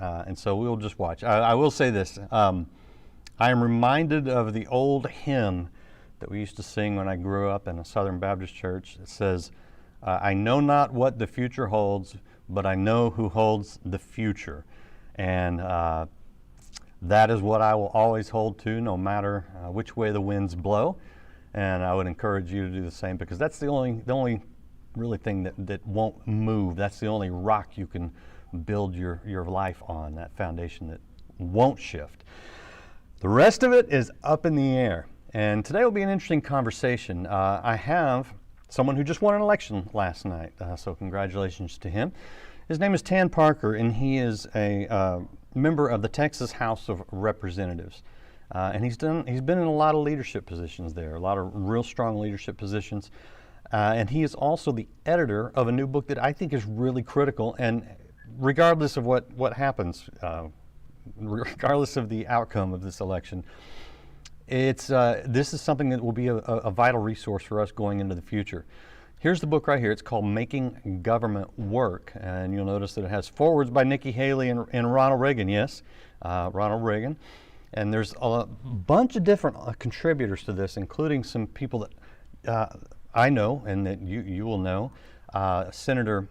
and so we'll just watch. I will say this. I am reminded of the old hymn that we used to sing when I grew up in a Southern Baptist church. It says, I know not what the future holds, but I know who holds the future. And that is what I will always hold to, no matter which way the winds blow. And I would encourage you to do the same, because that's the only really thing that won't move. That's the only rock you can build your life on, that foundation that won't shift. The rest of it is up in the air. And today will be an interesting conversation. I have someone who just won an election last night, so congratulations to him. His name is Tan Parker, and he is a member of the Texas House of Representatives. And he's been in a lot of leadership positions there, a lot of real strong leadership positions. And he is also the editor of a new book that I think is really critical. And regardless of what happens, regardless of the outcome of this election, this is something that will be a vital resource for us going into the future. Here's the book right here. It's called Making Government Work, and you'll notice that it has forwards by Nikki Haley and Ronald Reagan. Yes, Ronald Reagan. And there's a bunch of different contributors to this, including some people that I know and that you will know. Senator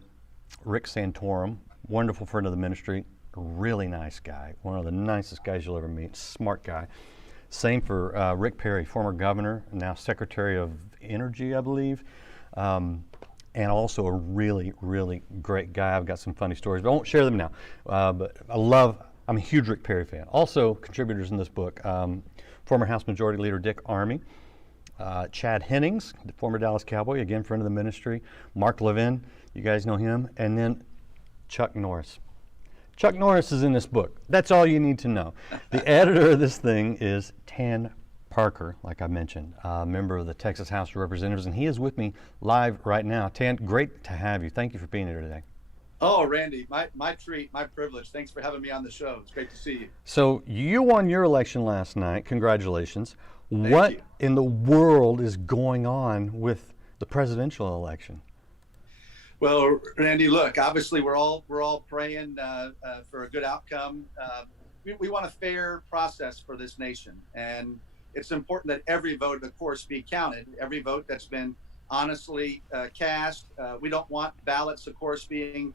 Rick Santorum, wonderful friend of the ministry, really nice guy, one of the nicest guys you'll ever meet, smart guy. Same for Rick Perry, former governor, now Secretary of Energy, I believe, and also a really, really great guy. I've got some funny stories, but I won't share them now. But I'm a huge Rick Perry fan. Also contributors in this book, former House Majority Leader Dick Armey, Chad Hennings, the former Dallas Cowboy, again, friend of the ministry, Mark Levin, you guys know him, and then Chuck Norris. Chuck Norris is in this book. That's all you need to know. The editor of this thing is Tan Parker, like I mentioned, a member of the Texas House of Representatives, and he is with me live right now. Tan, great to have you. Thank you for being here today. Oh, Randy, my treat, my privilege. Thanks for having me on the show. It's great to see you. So you won your election last night. Congratulations. Thank What you. in the world is going on with the presidential election? Well, Randy, look, obviously we're all praying for a good outcome. We want a fair process for this nation, and it's important that every vote, of course, be counted. Every vote that's been honestly cast. We don't want ballots, of course, being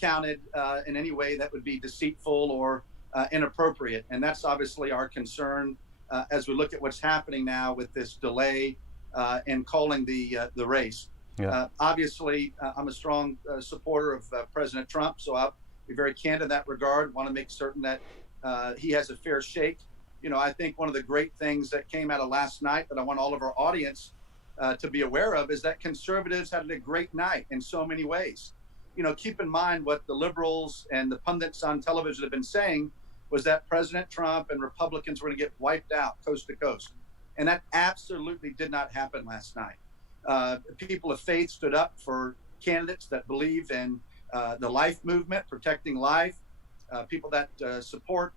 counted in any way that would be deceitful or inappropriate, and that's obviously our concern as we look at what's happening now with this delay in calling the race. Yeah. Obviously, I'm a strong supporter of President Trump, so I'll be very candid in that regard. Want to make certain that he has a fair shake. You know, I think one of the great things that came out of last night that I want all of our audience to be aware of is that conservatives had a great night in so many ways. You know, keep in mind what the liberals and the pundits on television have been saying was that President Trump and Republicans were going to get wiped out coast to coast. And that absolutely did not happen last night. People of faith stood up for candidates that believe in the life movement, protecting life, people that support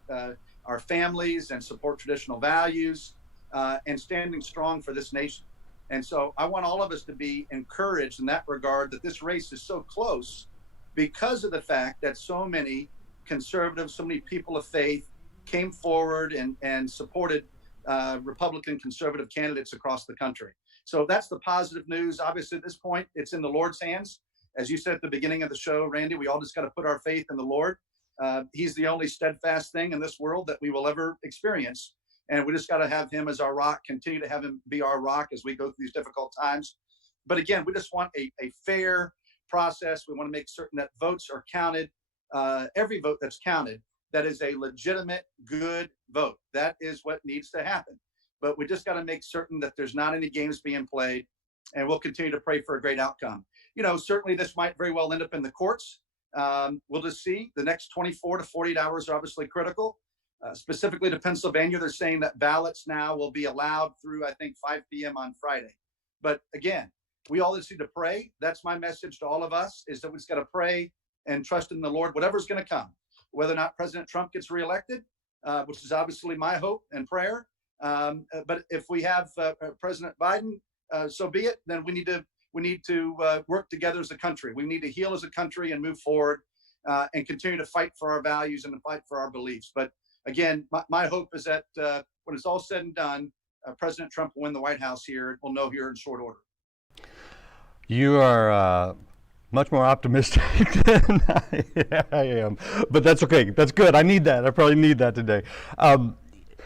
our families and support traditional values, and standing strong for this nation. And so I want all of us to be encouraged in that regard, that this race is so close because of the fact that so many conservatives, so many people of faith came forward and supported Republican conservative candidates across the country. So that's the positive news. Obviously, at this point, it's in the Lord's hands. As you said at the beginning of the show, Randy, we all just got to put our faith in the Lord. He's the only steadfast thing in this world that we will ever experience. And we just got to have him as our rock, continue to have him be our rock as we go through these difficult times. But again, we just want a fair process. We want to make certain that votes are counted. Every vote that's counted, that is a legitimate, good vote. That is what needs to happen. But we just got to make certain that there's not any games being played, and we'll continue to pray for a great outcome. You know, certainly this might very well end up in the courts. We'll just see. The next 24 to 48 hours are obviously critical. Specifically to Pennsylvania, they're saying that ballots now will be allowed through, I think, 5 p.m. on Friday. But again, we all just need to pray. That's my message to all of us, is that we just got to pray and trust in the Lord, whatever's going to come, whether or not President Trump gets reelected, which is obviously my hope and prayer. But if we have President Biden, so be it. Then we need to work together as a country. We need to heal as a country and move forward. and continue to fight for our values and to fight for our beliefs. But again, my hope is that when it's all said and done, President Trump will win the White House here. We'll know here in short order. You are much more optimistic than I am, but that's okay. That's good. I need that. I probably need that today.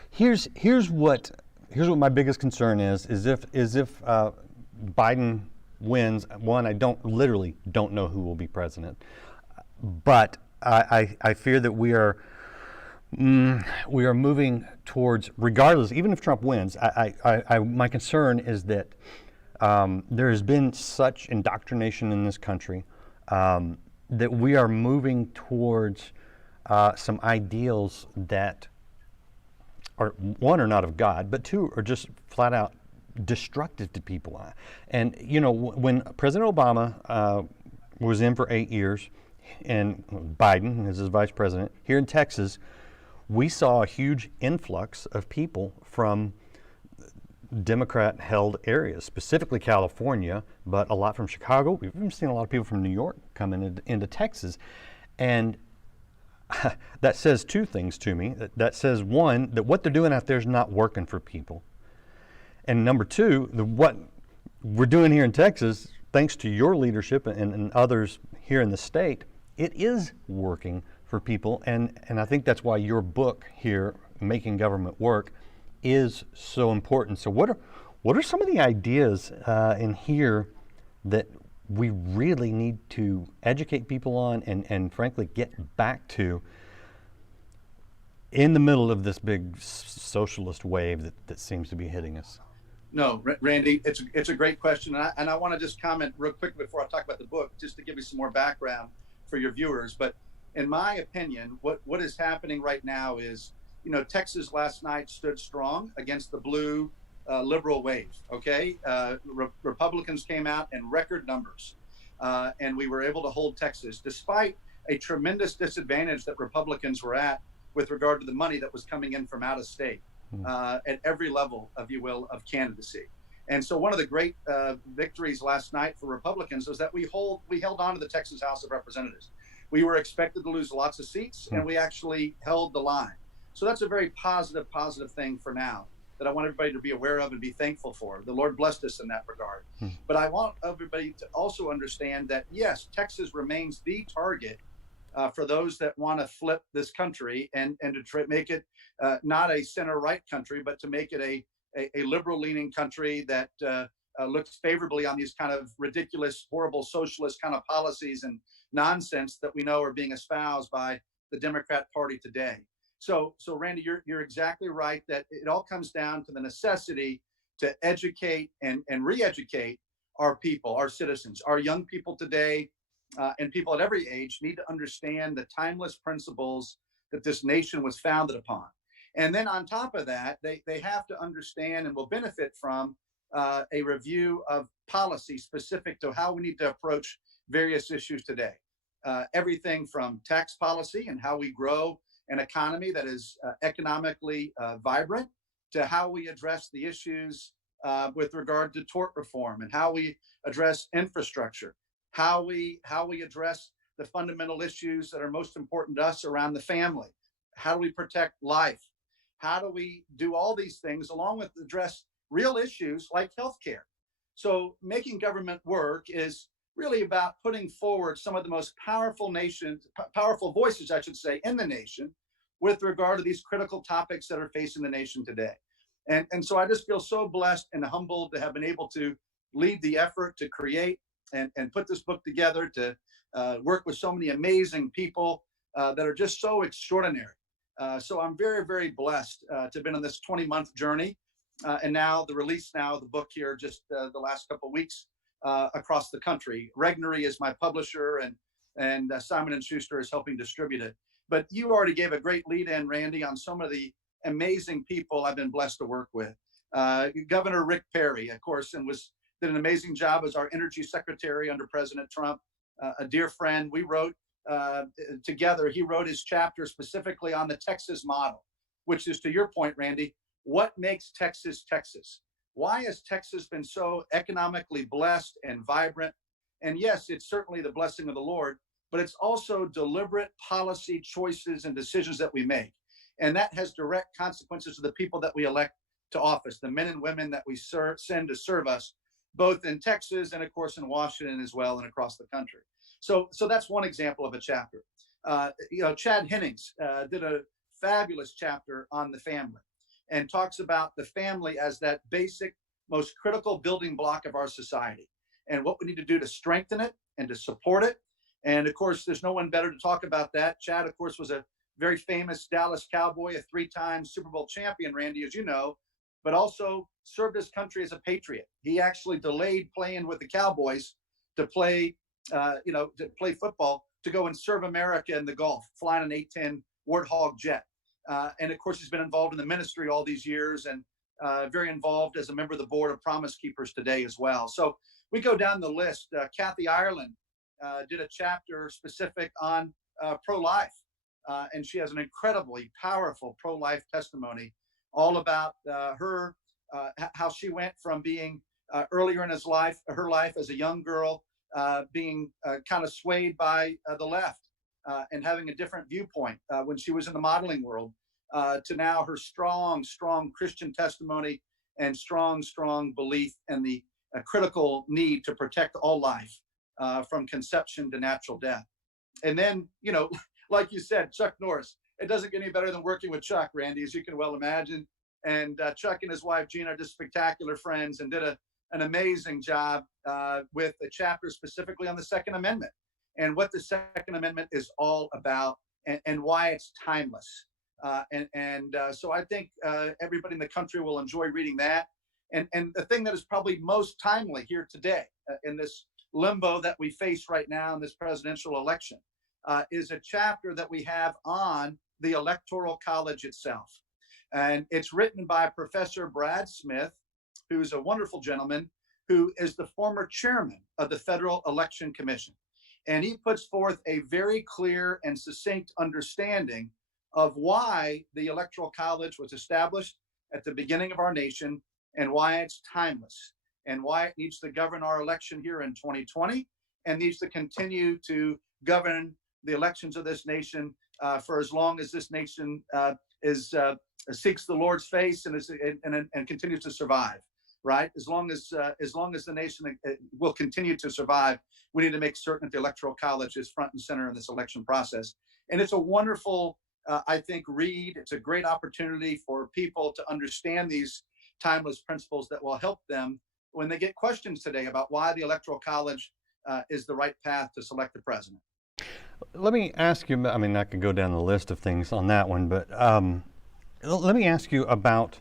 Here's what my biggest concern is if Biden wins. One, I literally don't know who will be president, but I fear that we are moving towards, regardless, even if Trump wins. My concern is that there has been such indoctrination in this country that we are moving towards some ideals that are, one, are not of God, but two, are just flat out destructive to people. And when President Obama was in for 8 years, and Biden as his vice president here in Texas, we saw a huge influx of people from Democrat-held areas, specifically California, but a lot from Chicago. We've even seen a lot of people from New York coming into Texas. And that says two things to me. That says, one, that what they're doing out there is not working for people. And number two, what we're doing here in Texas, thanks to your leadership and others here in the state, it is working for people. And I think that's why your book here, Making Government Work, is so important. So what are some of the ideas in here that we really need to educate people on and frankly get back to in the middle of this big socialist wave that seems to be hitting us? No, Randy, it's a great question. And I want to just comment real quick before I talk about the book, just to give you some more background for your viewers. But in my opinion, what is happening right now is, Texas last night stood strong against the blue liberal wave. Okay, Republicans came out in record numbers, and we were able to hold Texas despite a tremendous disadvantage that Republicans were at with regard to the money that was coming in from out of state at every level, if you will, of candidacy. And so one of the great victories last night for Republicans was that we held on to the Texas House of Representatives. We were expected to lose lots of seats, and we actually held the line. So that's a very positive thing for now that I want everybody to be aware of and be thankful for. The Lord blessed us in that regard. But I want everybody to also understand that, yes, Texas remains the target for those that want to flip this country and to make it not a center-right country, but to make it a liberal-leaning country that looks favorably on these kind of ridiculous, horrible socialist kind of policies and nonsense that we know are being espoused by the Democrat Party today. So Randy, you're exactly right that it all comes down to the necessity to educate and re-educate our people, our citizens, our young people today, and people at every age need to understand the timeless principles that this nation was founded upon. And then on top of that, they have to understand and will benefit from a review of policy specific to how we need to approach various issues today. Everything from tax policy and how we grow an economy that is economically vibrant, to how we address the issues with regard to tort reform and how we address infrastructure, how we address the fundamental issues that are most important to us around the family. How do we protect life? How do we do all these things along with address real issues like healthcare? So Making Government Work is really about putting forward some of the most powerful voices, I should say, in the nation with regard to these critical topics that are facing the nation today. And so I just feel so blessed and humbled to have been able to lead the effort to create and put this book together, to work with so many amazing people that are just so extraordinary. So I'm very, very blessed to have been on this 20-month journey. And now the release of the book here just the last couple of weeks across the country. Regnery is my publisher, and Simon & Schuster is helping distribute it. But you already gave a great lead in, Randy, on some of the amazing people I've been blessed to work with. Governor Rick Perry, of course, did an amazing job as our energy secretary under President Trump. A dear friend, we wrote together, he wrote his chapter specifically on the Texas model, which is, to your point, Randy, what makes Texas Texas? Why has Texas been so economically blessed and vibrant? And yes, it's certainly the blessing of the Lord, but it's also deliberate policy choices and decisions that we make. And that has direct consequences to the people that we elect to office, the men and women that we send to serve us, both in Texas and, of course, in Washington as well and across the country. So that's one example of a chapter. Chad Hennings did a fabulous chapter on the family and talks about the family as that basic, most critical building block of our society and what we need to do to strengthen it and to support it. And of course, there's no one better to talk about that. Chad, of course, was a very famous Dallas Cowboy, a 3-time Super Bowl champion, Randy, as you know, but also served his country as a patriot. He actually delayed playing with the Cowboys to play, to play football, to go and serve America in the Gulf, flying an A-10 Warthog jet. And of course, he's been involved in the ministry all these years and very involved as a member of the board of Promise Keepers today as well. So we go down the list. Kathy Ireland did a chapter specific on pro-life. And she has an incredibly powerful pro-life testimony all about how she went from being earlier in her life as a young girl, being kind of swayed by the left and having a different viewpoint when she was in the modeling world, to now her strong Christian testimony and strong belief in the critical need to protect all life from conception to natural death. And then, like you said, Chuck Norris, it doesn't get any better than working with Chuck, Randy, as you can well imagine. And Chuck and his wife, Gina, are just spectacular friends and did an amazing job with a chapter specifically on the Second Amendment and what the Second Amendment is all about and why it's timeless. So I think everybody in the country will enjoy reading that. And the thing that is probably most timely here today in this limbo that we face right now in this presidential election is a chapter that we have on the Electoral College itself. And it's written by Professor Brad Smith, who's a wonderful gentleman, who is the former chairman of the Federal Election Commission. And he puts forth a very clear and succinct understanding of why the Electoral College was established at the beginning of our nation and why it's timeless and why it needs to govern our election here in 2020 and needs to continue to govern the elections of this nation for as long as this nation seeks the Lord's face and continues to survive. Right, as long as the nation will continue to survive, we need to make certain that the Electoral College is front and center in this election process. And it's a wonderful, I think, read. It's a great opportunity for people to understand these timeless principles that will help them when they get questions today about why the Electoral College is the right path to select the president. Let me ask you, I mean, I could go down the list of things on that one, but let me ask you about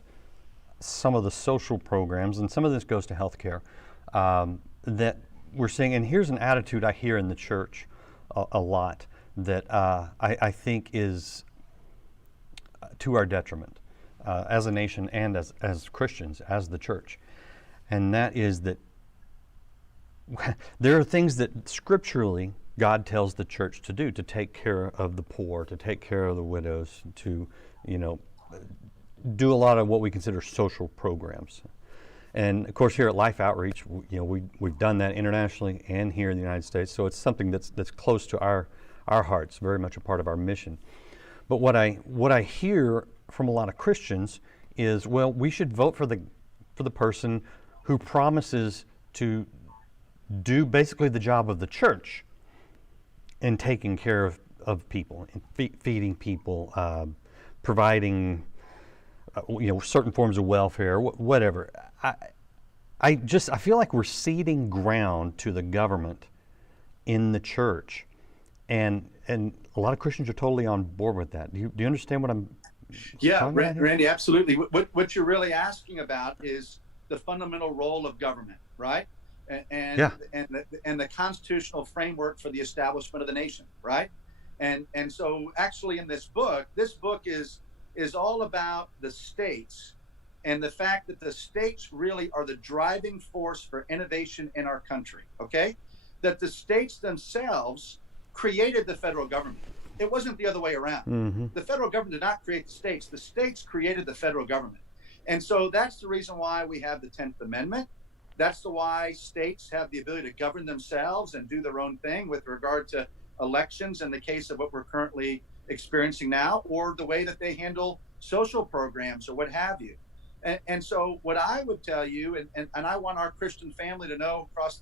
some of the social programs, and some of this goes to healthcare, that we're seeing. And here's an attitude I hear in the church a lot that I think is to our detriment as a nation and as Christians, as the church. And that is that there are things that scripturally God tells the church to do, to take care of the poor, to take care of the widows, to, do a lot of what we consider social programs. And of course, here at Life Outreach, we've done that internationally and here in the United States. So it's something that's close to our hearts, very much a part of our mission. But what I hear from a lot of Christians is, well, we should vote for the person who promises to do basically the job of the church in taking care of people, in feeding people, providing certain forms of welfare, whatever. I feel like we're ceding ground to the government in the church, and a lot of Christians are totally on board with that. Do you understand what I'm? Yeah, Randy, absolutely. What you're really asking about is the fundamental role of government, right? And the constitutional framework for the establishment of the nation, right? And so actually in this book is all about the states and the fact that the states really are the driving force for innovation in our country, okay? That the states themselves created the federal government. It wasn't the other way around. Mm-hmm. The federal government did not create the states created the federal government. And so that's the reason why we have the 10th Amendment. That's why states have the ability to govern themselves and do their own thing with regard to elections in the case of what we're currently experiencing now, or the way that they handle social programs or what have you. And so what I would tell you, and I want our Christian family to know across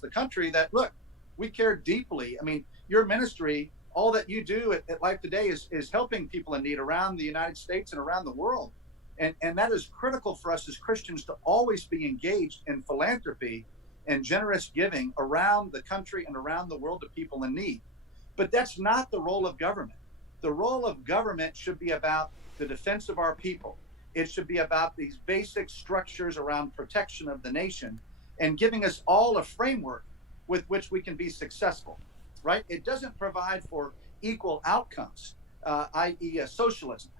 the country that, look, we care deeply. I mean, your ministry, all that you do at Life Today is helping people in need around the United States and around the world. And that is critical for us as Christians to always be engaged in philanthropy and generous giving around the country and around the world to people in need. But that's not the role of government. The role of government should be about the defense of our people. It should be about these basic structures around protection of the nation and giving us all a framework with which we can be successful, right? It doesn't provide for equal outcomes, i.e. socialism.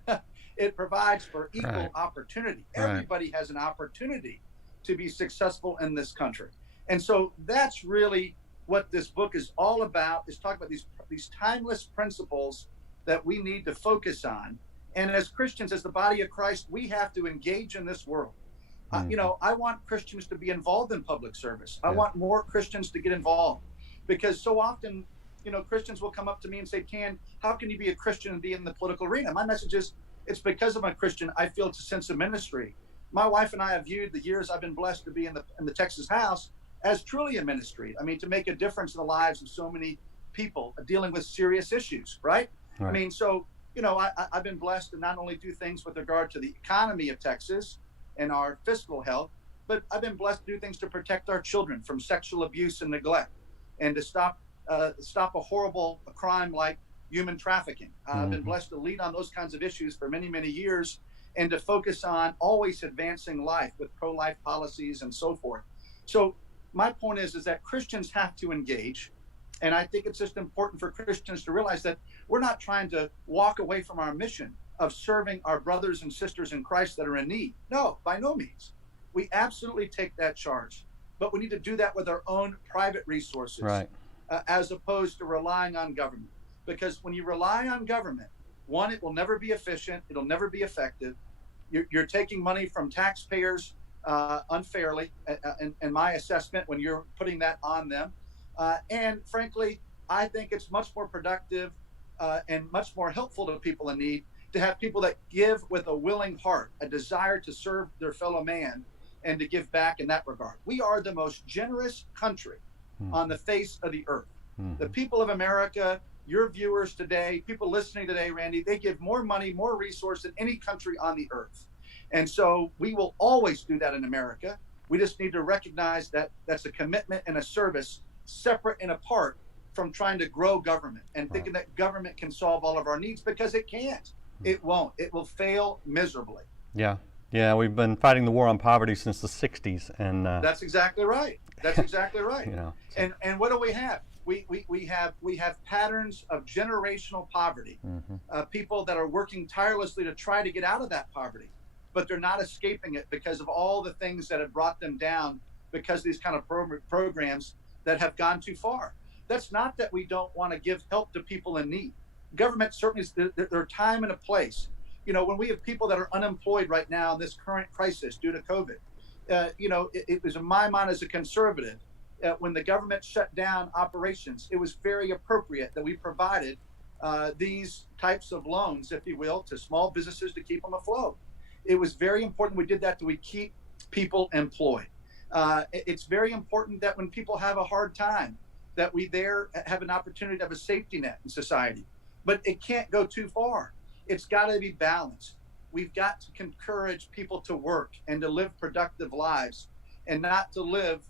It provides for equal opportunity. Everybody has an opportunity to be successful in this country. And so that's really what this book is all about, is talking about these timeless principles that we need to focus on. And as Christians, as the body of Christ, we have to engage in this world. I want Christians to be involved in public service. I want more Christians to get involved, because so often, Christians will come up to me and say, "Can, how can you be a Christian and be in the political arena?" My message is, it's because I'm a Christian, I feel it's a sense of ministry. My wife and I have viewed the years I've been blessed to be in the Texas House as truly a ministry. I mean, to make a difference in the lives of so many people dealing with serious issues, right? I mean, so, I've been blessed to not only do things with regard to the economy of Texas and our fiscal health, but I've been blessed to do things to protect our children from sexual abuse and neglect, and to stop a horrible crime like human trafficking. I've been blessed to lead on those kinds of issues for many, many years, and to focus on always advancing life with pro-life policies and so forth. So my point is that Christians have to engage. And I think it's just important for Christians to realize that we're not trying to walk away from our mission of serving our brothers and sisters in Christ that are in need. No, by no means. We absolutely take that charge. But we need to do that with our own private resources, as opposed to relying on government. Because when you rely on government, one, it will never be efficient. It'll never be effective. You're taking money from taxpayers unfairly, in my assessment, when you're putting that on them. And frankly, I think it's much more productive and much more helpful to people in need to have people that give with a willing heart, a desire to serve their fellow man and to give back in that regard. We are the most generous country on the face of the earth. The people of America, your viewers today, people listening today, Randy, they give more money, more resource than any country on the earth. And so we will always do that in America. We just need to recognize that that's a commitment and a service separate and apart from trying to grow government and thinking that government can solve all of our needs, because it can't. It won't. It will fail miserably. Yeah, we've been fighting the war on poverty since the 60s. And that's exactly right. That's exactly right. And what do we have? We have patterns of generational poverty, people that are working tirelessly to try to get out of that poverty, but they're not escaping it because of all the things that have brought them down, because of these kind of programs that have gone too far. That's not that we don't want to give help to people in need. Government certainly, there are time and a place. When we have people that are unemployed right now in this current crisis due to COVID, it was in my mind as a conservative, when the government shut down operations, it was very appropriate that we provided these types of loans, if you will, to small businesses to keep them afloat. It was very important we did that we keep people employed. It's very important that when people have a hard time, that we there have an opportunity to have a safety net in society. But it can't go too far. It's got to be balanced. We've got to encourage people to work and to live productive lives and not to live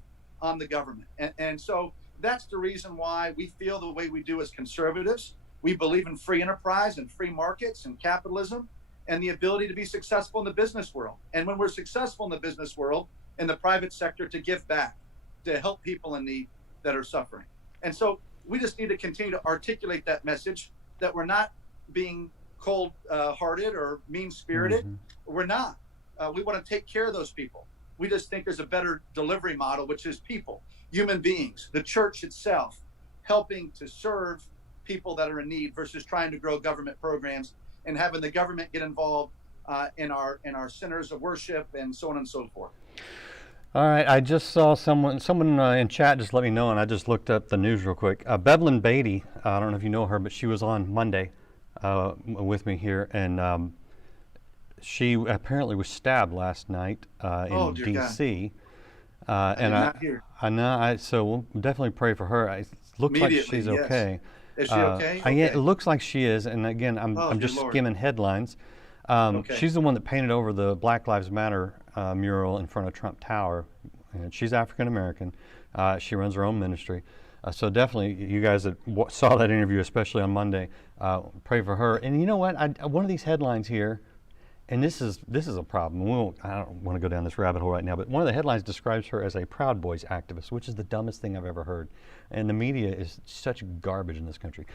on the government. And so that's the reason why we feel the way we do as conservatives. We believe in free enterprise and free markets and capitalism and the ability to be successful in the business world. And when we're successful in the business world, in the private sector, to give back, to help people in need that are suffering. And so we just need to continue to articulate that message, that we're not being cold-hearted or mean-spirited. We're not. We want to take care of those people. We just think there's a better delivery model, which is people, human beings, the church itself, helping to serve people that are in need versus trying to grow government programs and having the government get involved in our centers of worship and so on and so forth. All right, I just saw someone in chat just let me know, and I just looked up the news real quick. Bevelyn Beatty, I don't know if you know her, but she was on Monday with me here, and she apparently was stabbed last night Oh, in dear God. D.C. I And did not hear. I know, so we'll definitely pray for her. It looks like Immediately, she's yes. okay. Is she okay? Yeah, it Okay. looks like she is, and again, Oh, I'm dear just Lord. skimming headlines. Okay. She's the one that painted over the Black Lives Matter mural in front of Trump Tower, and she's African American. She runs her own ministry, so definitely, you guys that saw that interview, especially on Monday, pray for her. And you know what? One of these headlines here, and this is a problem. I don't want to go down this rabbit hole right now, but one of the headlines describes her as a Proud Boys activist, which is the dumbest thing I've ever heard. And the media is such garbage in this country.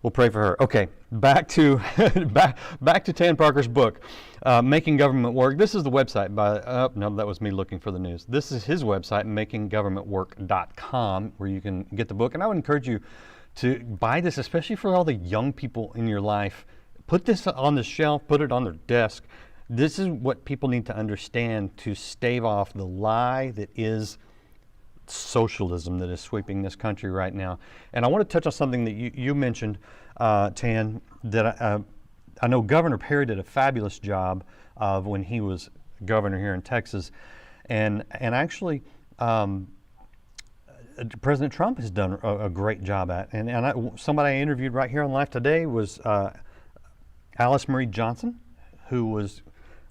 We'll pray for her. Okay, back to back to Tan Parker's book, Making Government Work. This is the website by. No, that was me looking for the news. This is his website, makinggovernmentwork.com, where you can get the book. And I would encourage you to buy this, especially for all the young people in your life. Put this on the shelf. Put it on their desk. This is what people need to understand to stave off the lie that is socialism that is sweeping this country right now. And I want to touch on something that you mentioned, Tan, that I know Governor Perry did a fabulous job of when he was governor here in Texas. And actually, President Trump has done a great job at. And somebody I interviewed right here on Live today was Alice Marie Johnson, who was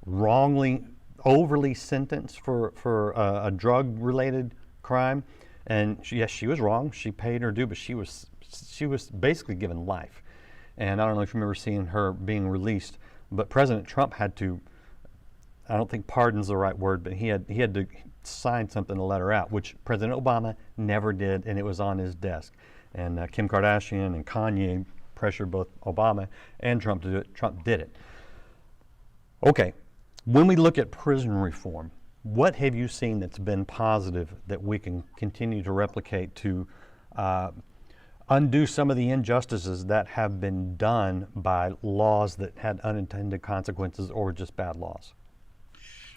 wrongly, overly sentenced for a drug-related crime, and yes, she was wrong. She paid her due, but she was basically given life. And I don't know if you remember seeing her being released, but President Trump had to. I don't think pardon's the right word, but he had to sign something to let her out, which President Obama never did, and it was on his desk. And Kim Kardashian and Kanye pressured both Obama and Trump to do it. Trump did it. Okay, when we look at prison reform, what have you seen that's been positive that we can continue to replicate to undo some of the injustices that have been done by laws that had unintended consequences or just bad laws?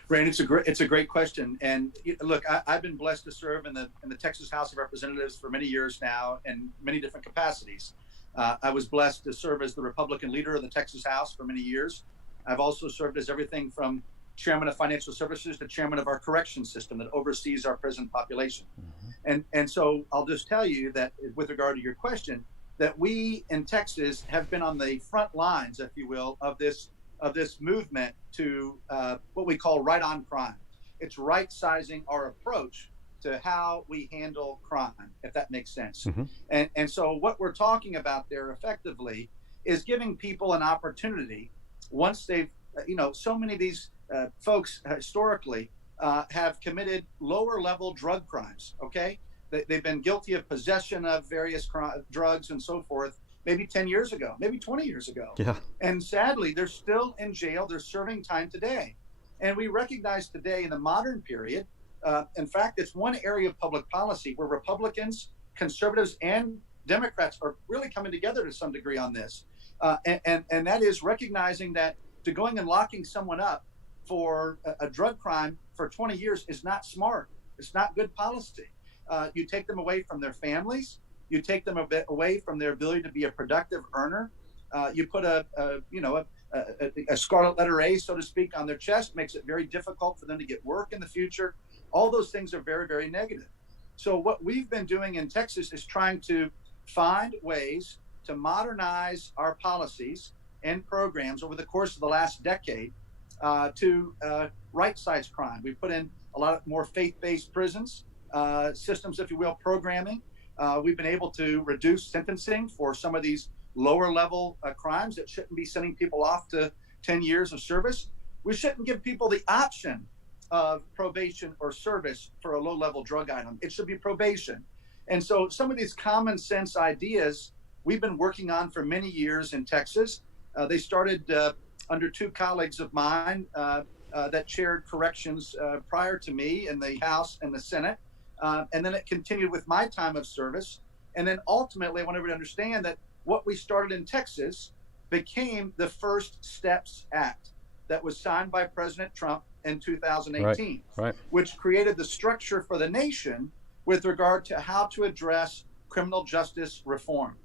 Rain, it's a great question. And look, I've been blessed to serve in the Texas House of Representatives for many years now in many different capacities. I was blessed to serve as the Republican leader of the Texas House for many years. I've also served as everything from chairman of financial services to chairman of our correction system that oversees our prison population. Mm-hmm. And so I'll just tell you that with regard to your question, that we in Texas have been on the front lines, if you will, of this movement to what we call right on crime. It's right sizing our approach to how we handle crime, if that makes sense. Mm-hmm. And so what we're talking about there effectively is giving people an opportunity once they've, so many of these folks historically have committed lower level drug crimes, okay? They've been guilty of possession of various drugs and so forth, maybe 10 years ago, maybe 20 years ago. Yeah. And sadly, they're still in jail. They're serving time today. And we recognize today in the modern period, in fact, it's one area of public policy where Republicans, conservatives, and Democrats are really coming together to some degree on this. And that is recognizing that to going and locking someone up for a drug crime for 20 years is not smart. It's not good policy. You take them away from their families. You take them a bit away from their ability to be a productive earner. You put a scarlet letter A, so to speak, on their chest, makes it very difficult for them to get work in the future. All those things are very, very negative. So what we've been doing in Texas is trying to find ways to modernize our policies and programs over the course of the last decade to right-size crime. We put in a lot more faith-based prisons, systems, if you will, programming. We've been able to reduce sentencing for some of these lower-level crimes that shouldn't be sending people off to 10 years of service. We shouldn't give people the option of probation or service for a low-level drug item. It should be probation. And so some of these common sense ideas we've been working on for many years in Texas. They started under two colleagues of mine that chaired corrections prior to me in the House and the Senate. And then it continued with my time of service. And then ultimately, I want everybody to understand that what we started in Texas became the First Steps Act. that was signed by President Trump in 2018, Right. which created the structure for the nation with regard to how to address criminal justice reform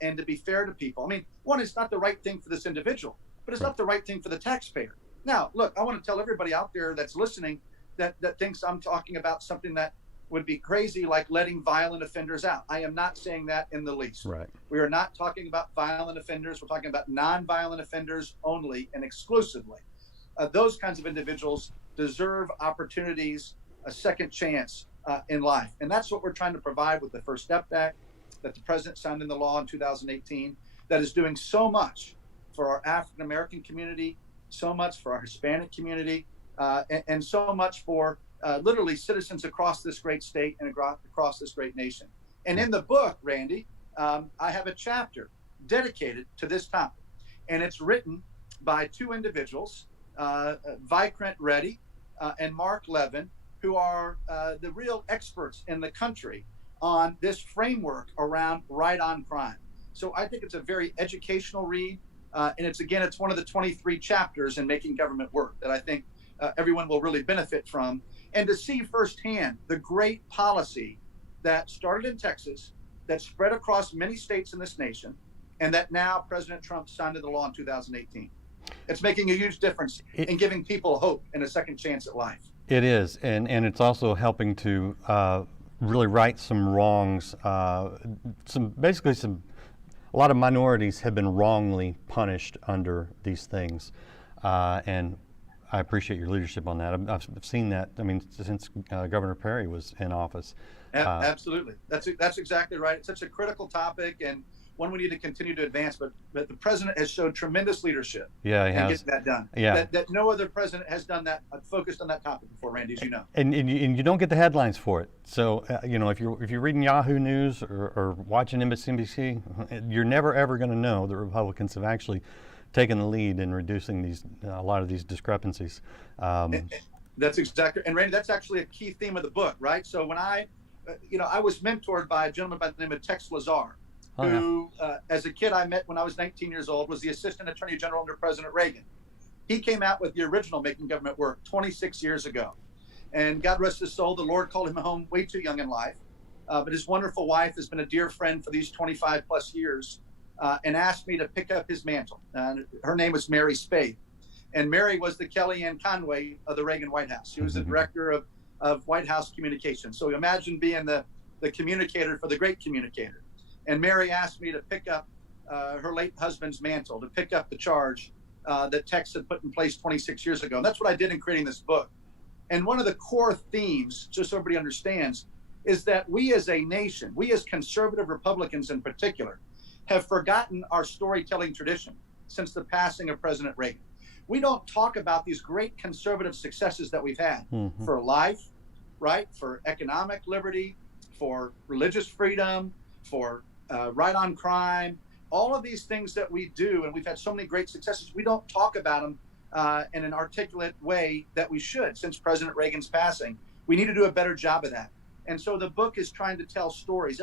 and to be fair to people. I mean, one, it's not the right thing for this individual, but it's not the right thing for the taxpayer. Now, look, I want to tell everybody out there that's listening that thinks I'm talking about something that would be crazy, like letting violent offenders out. I am not saying that in the least. Right. We are not talking about violent offenders. We're talking about non-violent offenders only and exclusively. Those kinds of individuals deserve opportunities, a second chance in life. And that's what we're trying to provide with the First Step Act that the president signed into law in 2018, that is doing so much for our African-American community, so much for our Hispanic community, and so much for literally citizens across this great state and across this great nation. And in the book, Randy, I have a chapter dedicated to this topic. And it's written by two individuals, Vikrant Reddy and Mark Levin, who are the real experts in the country on this framework around right on crime. So I think it's a very educational read. And it's one of the 23 chapters in Making Government Work that I think everyone will really benefit from. And to see firsthand the great policy that started in Texas, that spread across many states in this nation, and that now President Trump signed into law in 2018. It's making a huge difference in giving people hope and a second chance at life. It is, and it's also helping to really right some wrongs. A lot of minorities have been wrongly punished under these things, and I appreciate your leadership on that. I've seen that. I mean, since Governor Perry was in office. Absolutely, that's exactly right. It's such a critical topic and one we need to continue to advance. But the president has showed tremendous leadership. Yeah, he has. Getting that done. Yeah, that no other president has done that, focused on that topic before, Randy, as you know. And you don't get the headlines for it. So if you're reading Yahoo News or watching MSNBC, you're never ever going to know the Republicans have actually taken the lead in reducing a lot of these discrepancies. That's exactly, and Randy, that's actually a key theme of the book, right? So when I was mentored by a gentleman by the name of Tex Lazar, who, as a kid I met when I was 19 years old, was the Assistant Attorney General under President Reagan. He came out with the original Making Government Work 26 years ago. And God rest his soul, the Lord called him home way too young in life. But his wonderful wife has been a dear friend for these 25 plus years and asked me to pick up his mantle. Her name was Mary Spade. And Mary was the Kellyanne Conway of the Reagan White House. She was the director of White House communications. So imagine being the communicator for the great communicator. And Mary asked me to pick up her late husband's mantle, to pick up the charge that Tex had put in place 26 years ago. And that's what I did in creating this book. And one of the core themes, just so everybody understands, is that we as a nation, we as conservative Republicans in particular, have forgotten our storytelling tradition since the passing of President Reagan. We don't talk about these great conservative successes that we've had for life, right? For economic liberty, for religious freedom, for right on crime, all of these things that we do, and we've had so many great successes, we don't talk about them in an articulate way that we should since President Reagan's passing. We need to do a better job of that. And so the book is trying to tell stories.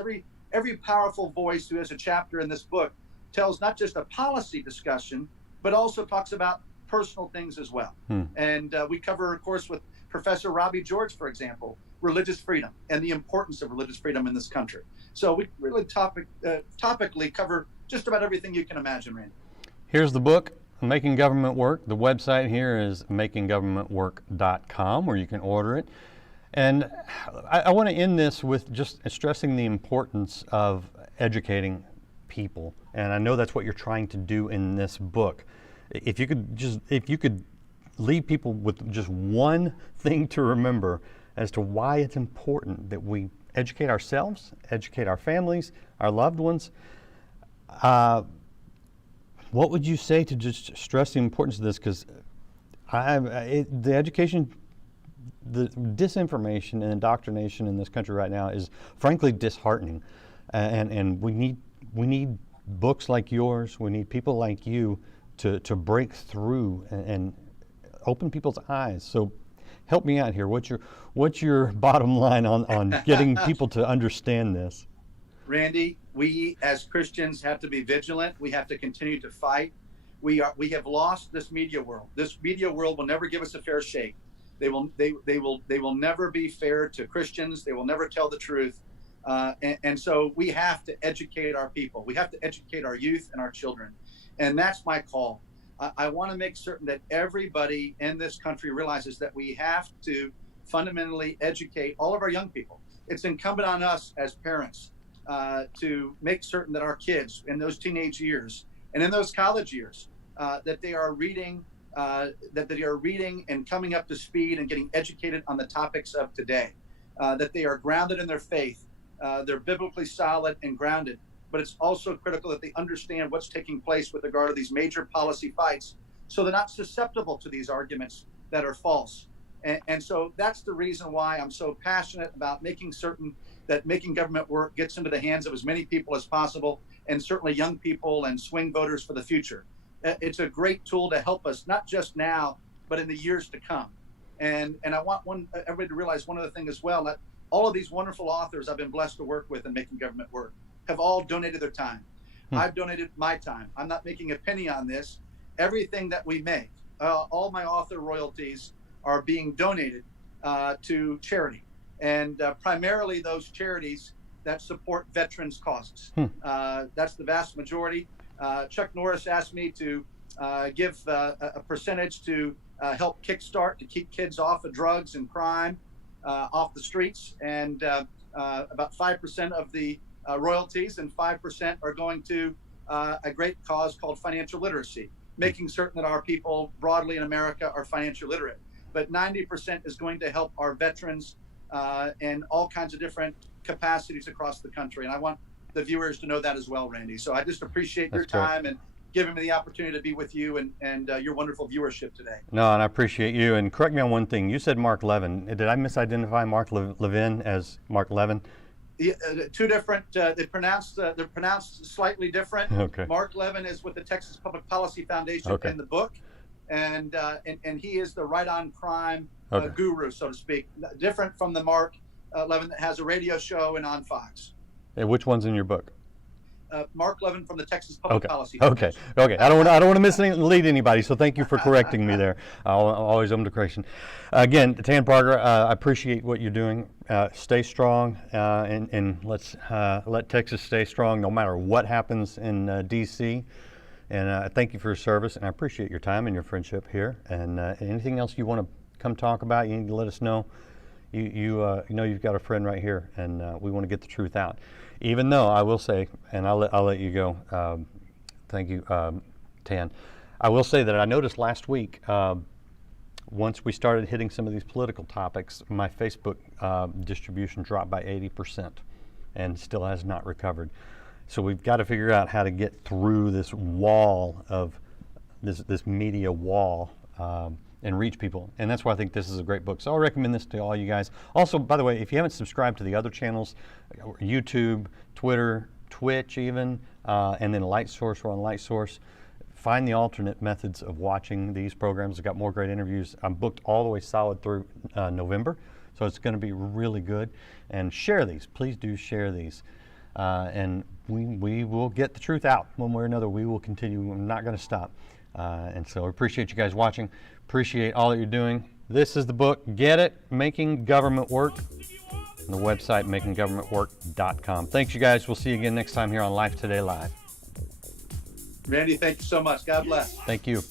Every powerful voice who has a chapter in this book tells not just a policy discussion, but also talks about personal things as well. And we cover, of course, with Professor Robbie George, for example, religious freedom and the importance of religious freedom in this country. So we really topically cover just about everything you can imagine, Randy. Here's the book, Making Government Work. The website here is makinggovernmentwork.com, where you can order it. And I want to end this with just stressing the importance of educating people. And I know that's what you're trying to do in this book. If you could leave people with just one thing to remember as to why it's important that we educate ourselves, educate our families, our loved ones, what would you say to just stress the importance of this? Because the education, the disinformation and indoctrination in this country right now is frankly disheartening, and we need books like yours. We need people like you to break through and open people's eyes. So help me out here. What's your bottom line on getting people to understand this? Randy, we as Christians have to be vigilant. We have to continue to fight. We have lost this media world. This media world will never give us a fair shake. They will never be fair to Christians. They will never tell the truth. And so we have to educate our people. We have to educate our youth and our children. And that's my call. I want to make certain that everybody in this country realizes that we have to fundamentally educate all of our young people. It's incumbent on us as parents to make certain that our kids in those teenage years and in those college years that they are reading, that they are reading and coming up to speed and getting educated on the topics of today, that they are grounded in their faith, they're biblically solid and grounded. But it's also critical that they understand what's taking place with regard to these major policy fights, so they're not susceptible to these arguments that are false. And so that's the reason why I'm so passionate about making certain that Making Government Work gets into the hands of as many people as possible, and certainly young people and swing voters for the future. It's a great tool to help us, not just now, but in the years to come. And I want everybody to realize one other thing as well, that all of these wonderful authors I've been blessed to work with in Making Government Work have all donated their time. I've donated my time. I'm not making a penny on this. Everything that we make, all my author royalties are being donated to charity, and primarily those charities that support veterans' causes. That's the vast majority. Chuck Norris asked me to give a percentage to help kickstart, to keep kids off of drugs and crime, off the streets, and about 5% of the royalties and 5% are going to a great cause called financial literacy, making certain that our people broadly in America are financially literate. But 90% is going to help our veterans in all kinds of different capacities across the country. And I want the viewers to know that as well, Randy. So I just appreciate your time and giving me the opportunity to be with you and your wonderful viewership today. No, and I appreciate you. And correct me on one thing. You said Mark Levin. Did I misidentify Mark Levin as Mark Levin? Yeah, two different. They're pronounced slightly different. Okay. Mark Levin is with the Texas Public Policy Foundation in the book, and he is the right on crime guru, so to speak. Different from the Mark Levin that has a radio show and on Fox. And which one's in your book? Mark Levin from the Texas Public Policy Foundation. Okay. I don't want to mislead anybody, so thank you for correcting me there. I'll always open to correction. Again, Tan Parker, I appreciate what you're doing. Stay strong, and let's let Texas stay strong no matter what happens in D.C. And thank you for your service, and I appreciate your time and your friendship here. And anything else you want to come talk about, you need to let us know. You know you've got a friend right here, and we want to get the truth out. Even though I will say, and I'll let you go. Thank you, Tan. I will say that I noticed last week, once we started hitting some of these political topics, my Facebook distribution dropped by 80%, and still has not recovered. So we've got to figure out how to get through this wall of this media wall. And reach people. And that's why I think this is a great book. So I'll recommend this to all you guys. Also, by the way, if you haven't subscribed to the other channels, YouTube, Twitter, Twitch even, and then Light Source, we're on Light Source, find the alternate methods of watching these programs. I've got more great interviews. I'm booked all the way solid through November, so it's going to be really good. And share these. Please do share these. And we will get the truth out one way or another. We will continue. We're not going to stop. And so I appreciate you guys watching. Appreciate all that you're doing. This is the book. Get it. Making Government Work. And the website, makinggovernmentwork.com. Thanks, you guys. We'll see you again next time here on Life Today Live. Randy, thank you so much. God bless. Thank you.